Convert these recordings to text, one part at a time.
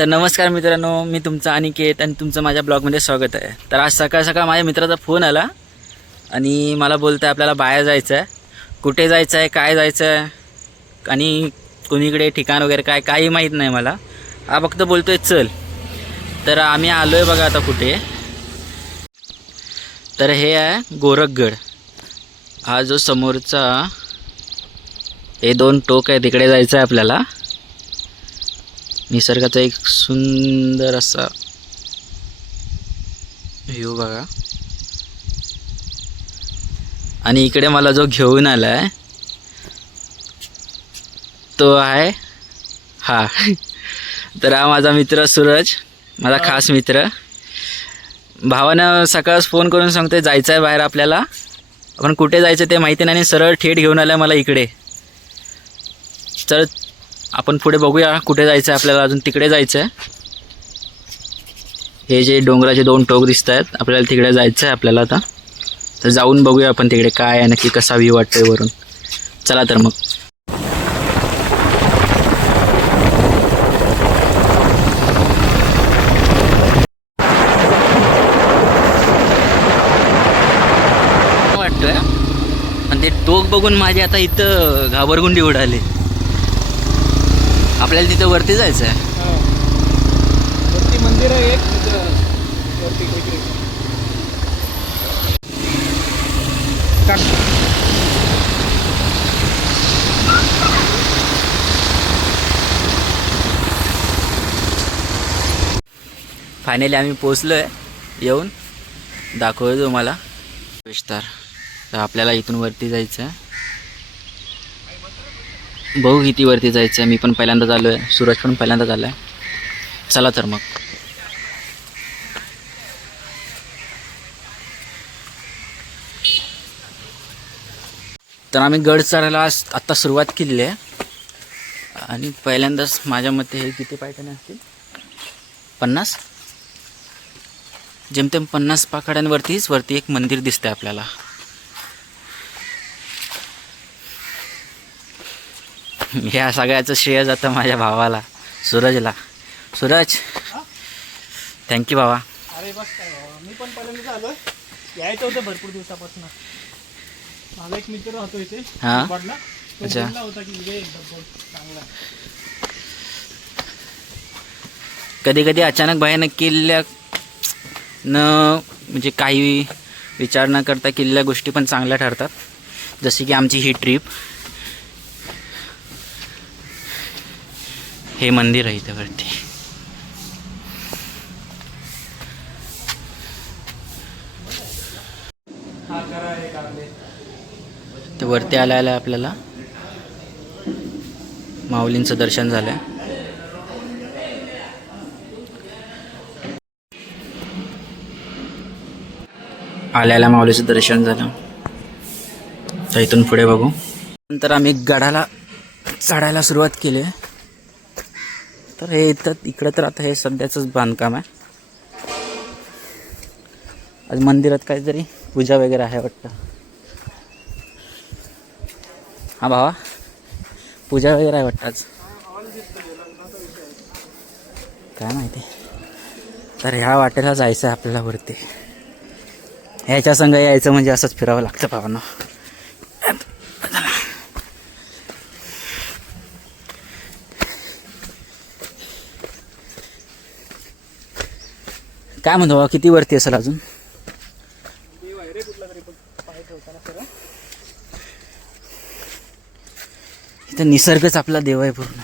तर नमस्कार मित्रांनो, मी तुमचा अनिकेत आणि तुमचं माझ्या ब्लॉगमध्ये स्वागत आहे. तर आज सकाळ सकाळ माझ्या मित्राचा फोन आला आणि मला बोलतं आहे आपल्याला बाहेर जायचं आहे. कुठे जायचं आहे, काय जायचं आहे आणि कोणीकडे ठिकाण वगैरे काय काही माहीत नाही मला. हा फक्त बोलतो आहे चल. तर आम्ही आलो आहे बघा आता कुठे. तर हे आहे गोरखगड. हा जो समोरचा हे दोन टोक आहे तिकडे जायचं आहे आपल्याला. निसर्गाचा एक सुंदर असा व्ह्यू बघा. आणि इकडे मला जो घेऊन आला आहे तो आहे हा. तर हा माझा मित्र सूरज, माझा खास मित्र. भावानं सकाळच फोन करून सांगतोय जायचं आहे बाहेर आपल्याला. आपण कुठे जायचं ते माहिती नाही आणि सरळ थेट घेऊन आला मला इकडे. चल आपण पुढे बघूया कुठे जायचं आहे आपल्याला. अजून तिकडे जायचं आहे. हे जे डोंगराचे दोन टोक दिसत आहेत आपल्याला तिकडे जायचं आहे आपल्याला आता. तर जाऊन बघूया आपण तिकडे काय आहे, नक्की कसा व्ह्यू वाटतोय वरून. चला तर मग. वाटतोय आणि ते टोक बघून माझे आता इथं घाबरगुंडी उडाली. आपल्याला तिथं वरती जायचं आहे. वरती मंदिर आहे एक तिथं वरती इकडे. फायनली आम्ही पोचलो आहे. येऊन दाखवतो तुम्हाला विस्तार. तर आपल्याला इथून वरती जायचं आहे. बघू किती वरती जायचं आहे. मी पण पहिल्यांदाच आलो आहे, सूरज पण पहिल्यांदाच आला आहे. चला तर मग. तर आम्ही गड चढायला आत्ता सुरुवात केली आहे. आणि पहिल्यांदाच माझ्या मते हे किती पायथ्याने असतील, 50 जेमतेम 50 पाकड्यांवरतीच वरती एक मंदिर दिसतंय आपल्याला. ह्या सगळ्याचं श्रेय जातं माझ्या भावाला सूरजला. सूरज थँक्यू भावा. अरे बस काय बाबा, मी पण पहिल्यांदा आलोय. यायचं होतं भरपूर दिवसापासून. माझा एक मित्र राहतो इथे हां. वाटला तो अच्छा. बोलला होता की इथे एकदम चांगला. कधी कधी अचानक भयानक किल्ल्या न म्हणजे काही विचार न करता केलेल्या गोष्टी पण चांगल्या ठरतात. जशी की आमची ही ट्रिप. हे मंदिर आहे इथे वरती. हा करा हे काढले. ते वरती आल्या आपल्याला माऊलींचं दर्शन झालं. आल्याला माऊलीचं दर्शन झालं. तर इथून पुढे बघू. नंतर आम्ही गडाला चढायला सुरुवात केली. तर हे इकडं तर आता हे सध्याचंच बांधकाम आहे. आज मंदिरात काहीतरी पूजा वगैरे आहे वाटतं. हा भावा, पूजा वगैरे आहे वाटतं आज, काय माहिती. तर ह्या वाटेला जायचं आहे आपल्याला वरती. ह्याच्या संग यायचं म्हणजे असंच फिरावं लागतं भावांना. काय म्हणतो बाबा, किती वरती असेल अजून? ती वायरे कुठला तरी पण पाय ठेवताना खरं. इथं निसर्गच आपला देव आहे पूर्ण.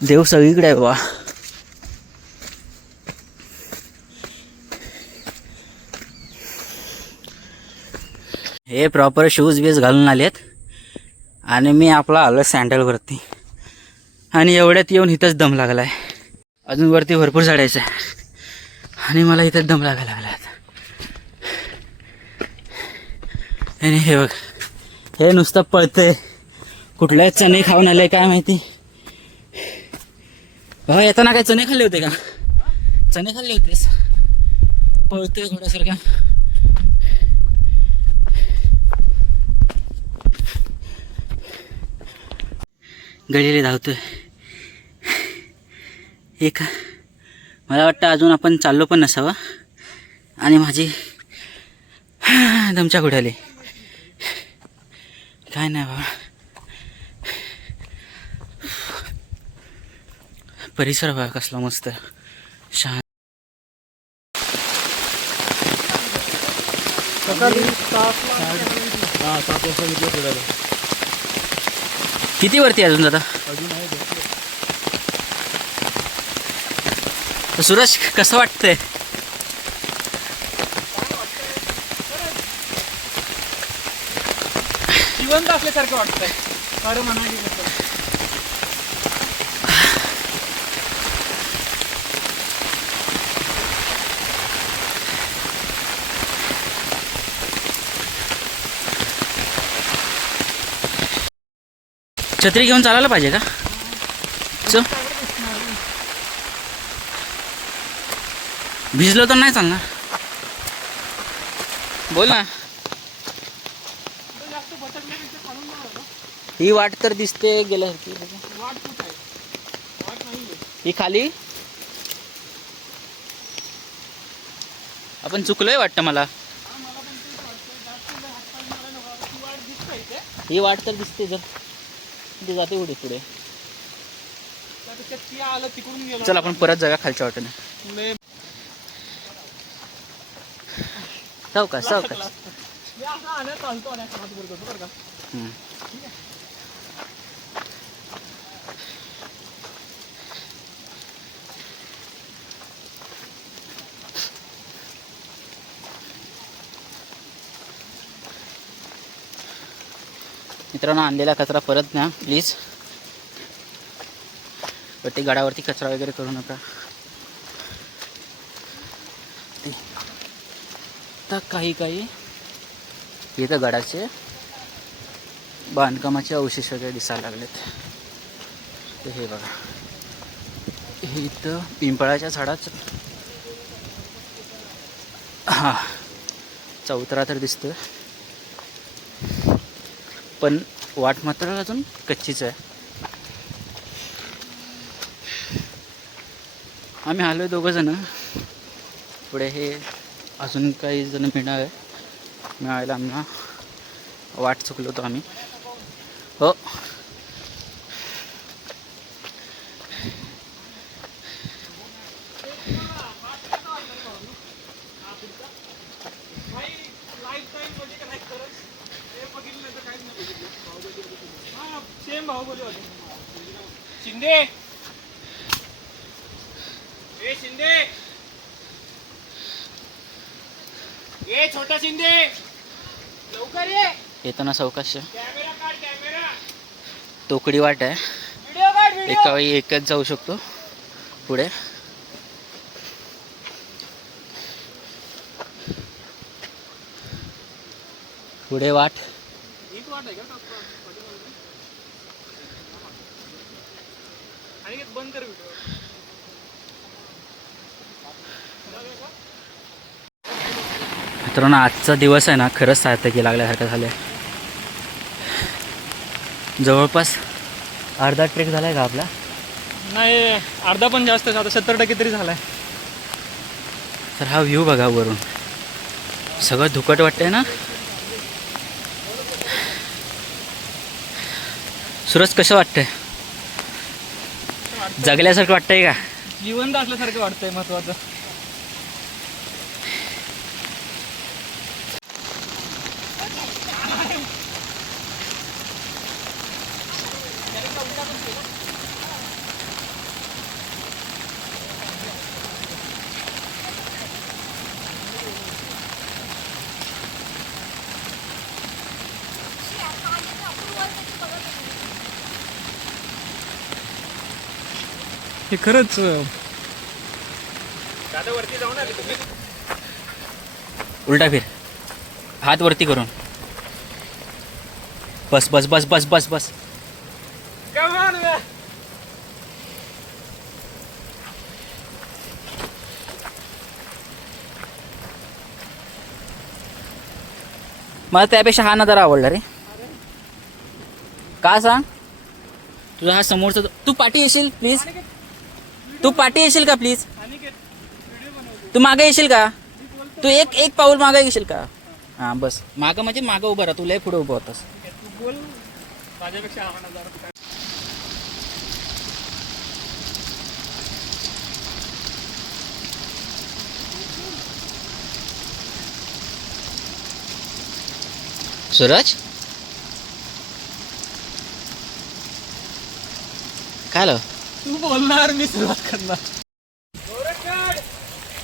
देव सगळीकडे आहे बाबा. हे प्रॉपर शूज बीज घालून आलेत आणि मी आपला आलो सँडलवरती. आणि एवढ्यात येऊन इथंच दम लागला आहे. अजून वरती भरपूर चढायचं आहे आणि मला इथंच दम लागायला लागला आहे. आणि हे बघ, हे नुसतं पळतंय. कुठल्याच चणे खाऊन आले काय माहिती. भावा येताना काय चणे खाल्ले होते का? चणे खाल्ले होतेस? पळतोय थोड्यासारखा. गडीला धावतोय. एक मला वाटतं अजून आपण चाललो पण नसावं आणि माझी दमच्या उडाली. काय नाही बाबा, परिसर बघा कसला मस्त शांत. सकाळी 7 वाजता निघलो फिरायला. किती वरती अजून दादा? अजून आहे तर सूरज कसं वाटतंय? जिवंत असल्यासारखं वाटतंय खरं म्हणाली तर. छत्री घेऊन चालायला पाहिजे का? चल, भिजलो तर नाही चालणार. बोल ना. जास्त भटकण्यापेक्षा खालून जाऊ होतं. ही वाट तर दिसते गेल्यासारखी. वाट खूप आहे, वाट नाहीये. ही खाली आपण चुकलोय वाटतं मला. हा, मला पण तेच वाटतं. जास्त जर हातपाय मारायला नको. ती वाट दिसते इथे. ही वाट तर दिसते जर ती जाते पुढे पुढे. त्यापेक्षा ती आलं तिकडून गेलो. चल आपण परत जाऊया खालच्या वाटेने. लय सावकाश सावकाश. मी असं आण्यात चालतो आणि असं हात वर करतो बरं का. हम्म. मित्रांनो, आणलेला कचरा परत न्या प्लीज. वरती गडावरती कचरा वगैरे करू नका. आता काही इथं गडाचे बांधकामाचे अवशेष वगैरे दिसायला लागलेत. ते हे बघा, हे इथं पिंपळाच्या झाडाचं हा चौतरा तर दिसतोय, पण वाट मात्र अजून कच्चीच आहे. आम्ही आलो दोघं जण. पुढे हे अजून काही जण मिळायला आम्हाला वाट चुकलो होतो आम्ही. हो, सेम बाहुबली होते. शिंदे, ए शिंदे, ए छोटा शिंदे, लवकर ये. येताना सावकाश. कॅमेरा काढ, कॅमेरा. तोकडी वाट आहे, व्हिडिओ काढ, व्हिडिओ. एका वेळी एकच जाऊ शकतो पुढे. पुढे वाट हीच वाट आहे का? आणि एक बंद कर व्हिडिओ. मित्रांनो, आजचा दिवस आहे ना खरंच सार्थकी लागल्यासारखं झालं. जवळपास अर्धा ट्रेक झाला आहे का आपला? नाही, अर्धा पण जास्त, आता 70% तरी झालाय. तर हा व्ह्यू बघा वरून, सगळं धुकट वाटतंय ना. सूरज कसं वाटतंय? जगल्यासारखं वाटतंय का? जिवंत असल्यासारखं वाटतंय. महत्वाचं हे खरंच. दादा वरती जाऊन आले तुम्ही? उलटा फिर, हात वरती करून. बस बस बस बस बस बस. Come on, man. मला त्यापेक्षा हा नजारा आवडला रे. का सांग? तुझा हा समोरचा तू पाठी येशील प्लीज. तू पाठी येशील का प्लीज. तू मागे येशील का. तू एक पाऊल मागे येशील का. हां बस मागं म्हणजे मागं उभं राहा. तुला पुढे उभं होतास. बोल माझ्यापेक्षा आव्हान सूरज काय आलं. तू बोलणार मी सुरुवात करणार.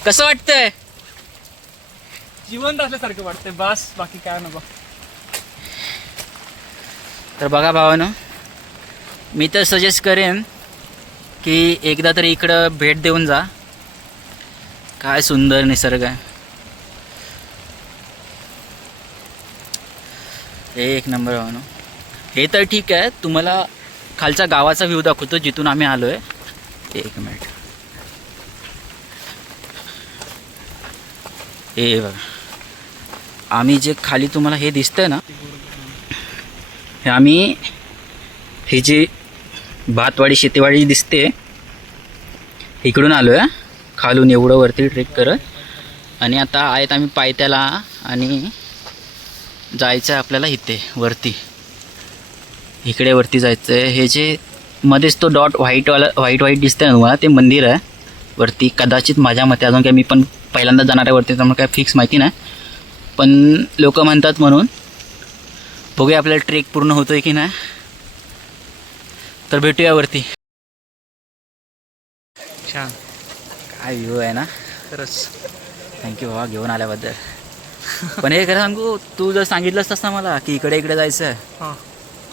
कसं वाटतंय. जिवंत असल्यासारखं वाटतंय बस बाकी काय नको. तर बघा भावानो मी तर सजेस्ट करेन की एकदा तरी इकडं भेट देऊन जा. काय सुंदर निसर्ग आहे. एक नंबर भावानो. हे तर ठीक आहे तुम्हाला खालच्या गावाचा व्ह्यू दाखवतो जिथून आम्ही आलो आहे. एक मिनिट. हे बघा आम्ही जे खाली तुम्हाला हे दिसतंय ना हे आम्ही हे जे भातवाडी शेतीवाडी दिसते इकडून आलो आहे. खालून एवढं वरती ट्रेक करत आणि आता आहेत आम्ही पायथ्याला आणि जायचं आहे आपल्याला इथे वरती. इकडे वरती जायचं आहे. हे जे मध्येच तो डॉट व्हाईट दिसतंय ना तुम्हाला ते मंदिर आहे वरती. कदाचित माझ्या मते अजून काय मी पण पहिल्यांदा जाणार आहे वरती त्यामुळे काय फिक्स माहिती नाही पण लोक म्हणतात म्हणून बघूया आपल्याला ट्रेक पूर्ण होतोय की नाही. तर भेटूया वरती. छान काय व्ह्यू आहे ना. खरंच थँक्यू बाबा घेऊन आल्याबद्दल. पण हे खरं सांगू तू जर सांगितलं असतंस ना मला की इकडे जायचं आहे हां.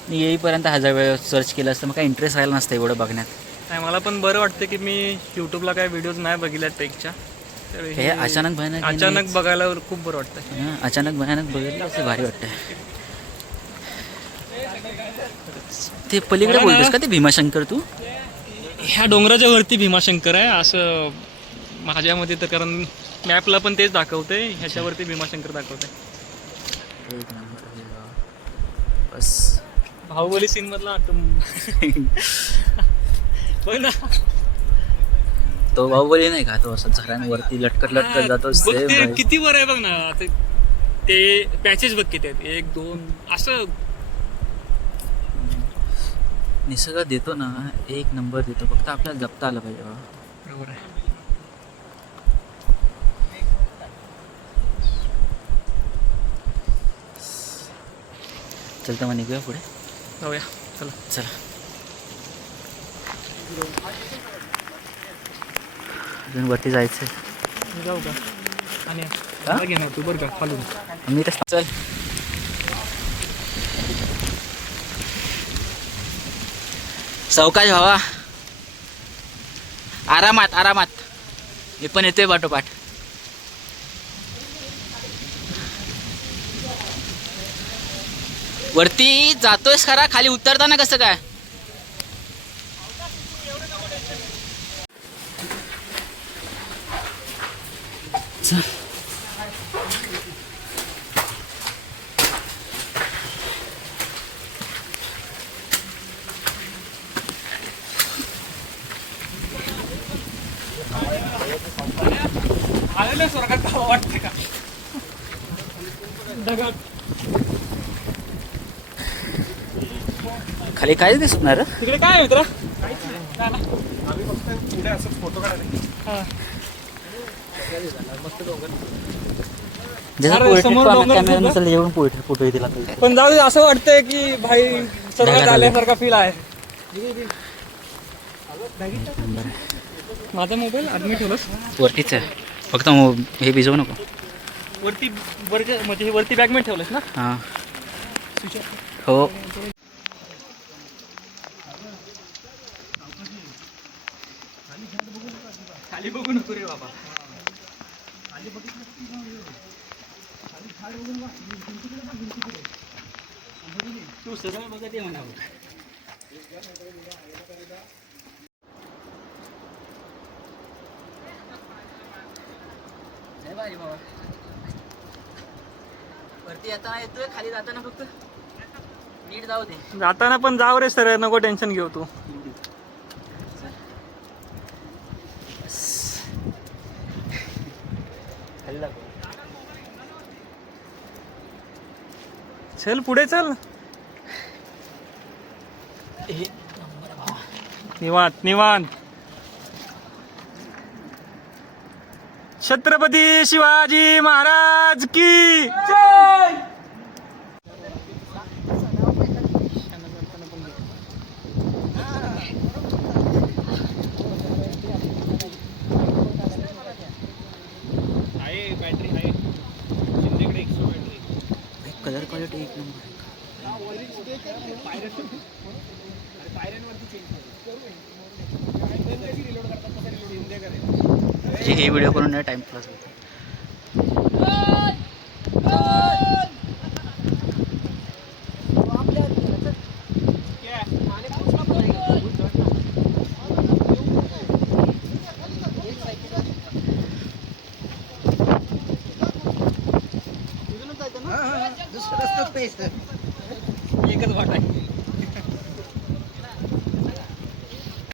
मी येईपर्यंत 1000 वेळ सर्च केलं असतं मग काय इंटरेस्ट राहिला नसतं एवढं बघण्यात. नाही मला पण बरं वाटतं की मी यूट्यूबला काय व्हिडिओज नाही बघितल्यात ट्रेकच्या. तर हे अचानक भयानक अचानक बघायला खूप बरं वाटतं. हां, अचानक भयानक बघितलं असं भारी वाटतं. ते पलीकडे मला ना- बोलतोस का ते भीमाशंकर तू. ह्या डोंगराच्या वरती भीमाशंकर आहे असं माझ्यामध्ये तर कारण मॅपला पण तेच दाखवते. ह्याच्यावरती भीमाशंकर दाखवते. एक नंबर बस. बाहुबली सीन मधला बघ ना तो बाहुबली नाही का तो असं झाडांवरती लटकत जातो. बघ ते किती वर आहे बघ ना. ते पॅचेस बघ किती आहेत 1 2 असं निसर्ग देतो ना एक नंबर देतो. फक्त आपल्याला जपता आलं पाहिजे बाबा. बरोबर आहे. चलतं मग निघूया पुढे. जाऊया चला. चला अजून वरती जायचं मी जाऊ का आणि हा? घेणार तू बरं का खालून. मी तर चल. सावकाश भावा आरामात मी पण येतोय पाठोपाठ. वरती जातोयस खरा खाली उतरताना कसं काय. चल. आलेलं स्वर्गात वाटतं का ढगात. खाली काहीच दिसणार. तिकडे काय आहे मित्रा. आम्ही फक्त पुढे असं फोटो काढायला. अरे, समोर डोंगर दिसतो. येऊन फोटो येतील आपल्याला. पण जाऊ दे असं वाटतंय की भाई स्वर्गात ढगात आल्यासारखा फील आहे. माझा मोबाईल आदमी ठेवलंस वरतीच आहे फक्त हे भिजवू नको. वरती म्हणजे हे वरती बॅगमध्ये ठेवलंस ना. हां हो. खाली बघू नको रे बाबा. तू सगळं बघत ये म्हणा. वरती येताना येतोय खाली जाताना फक्त नीट जाऊ दे. जाताना पण जाव रे सर, नको टेन्शन घेऊ तू. चल पुढे चल. निवांत निवांत. छत्रपती शिवाजी महाराज की जय. आहे बॅटरी आहे शिंदेकडे 100 बॅटरी. कलर क्वालिटी एक नंबर. हे व्हिडिओ करून नाही टाइमपास होतो. एकच वाट आहे.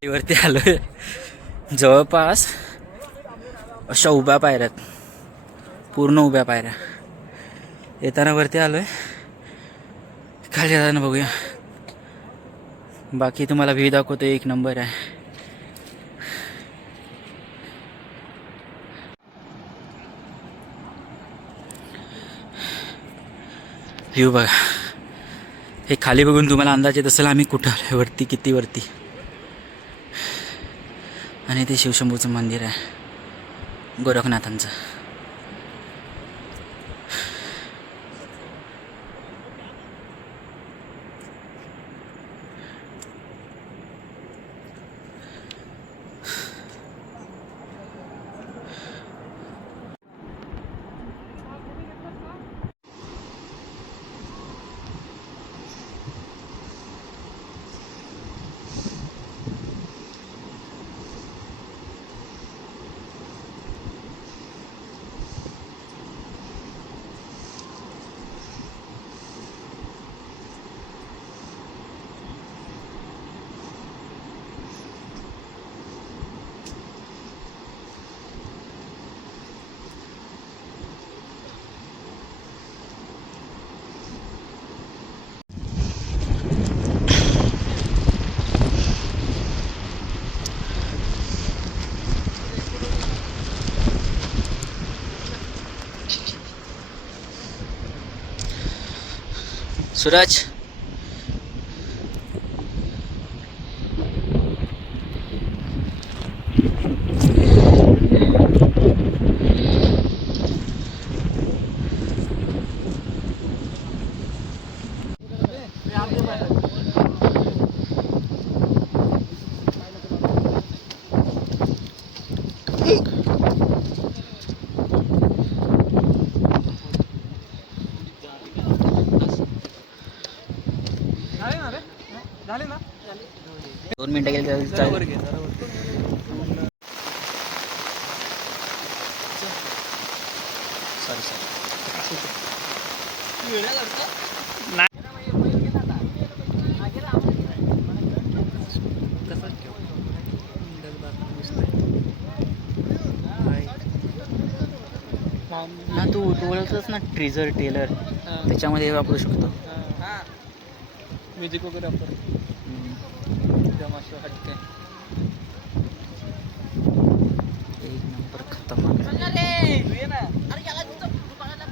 वरती आलोय. जवळपास अशा उभ्या पायऱ्यात, पूर्ण उभ्या पायऱ्या. येताना वरती आलोय, खाली जाताना बघूया. बाकी तुम्हाला व्ह्यू दाखवतो, एक नंबर आहे. व्ह्यू बघा. हे खाली बघून तुम्हाला अंदाज येत असेल आम्ही कुठं आलोय, वरती, किती वरती. आणि ते शिवशंभूचं मंदिर आहे, गोरखनाथांचं. सूरज, झाले ना. 2 मिनिटं गेली तर बरोबर चालेल. घे, बरोबर. Sorry sorry. ना तू ओळखतोस ना ट्रीजर टेलर, त्याच्यामध्ये वापरू शकतो. म्युझिक वगैरे आपण एकदम असं हटके. एक नंबर खतरनाक.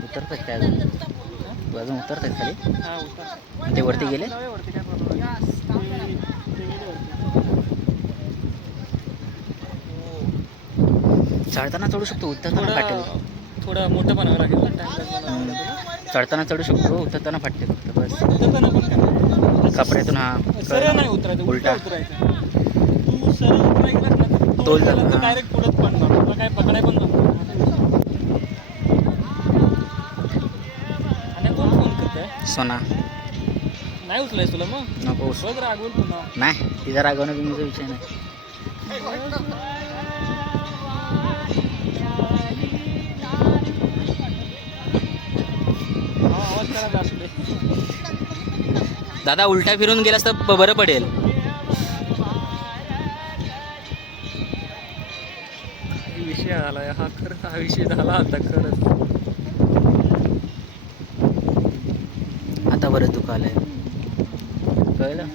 उतरतात काय अजून? तू अजून उतरतात खाली? हा उतर. ते वरती गेले? वरती काय प्रॉब्लेम नाही. ते गेले वरती. चढताना चढू शकतो, उतरताना फाटेल. थोडा मोठं बनावं लागेल. टाइम चढताना चढू शकतो, उतरताना फाटते फक्त बस. उतरताना पण काय कपड्यातून हा सरळ नाही उतरायचं, उलटा उतरायचं. तू सरळ उतरायला ना तोल तर हा. डायरेक्ट पुढत पडणार, तुला काय पकडाय पण जाणार. आणि कोण फोन करतोय? सोना. नाही उचलायच तुला मग नको बघ रागवून पुन्हा. नाही, तिचा रागवणं बिगवण्याचा विषय नाही. आवाज करा असू दे. दादा उलटा फिरून गेलास तर बरं पडेल. विषय आलाय हा, खरं हा विषय झाला आता खरंच. आता बरं दुखालंय, कळलं.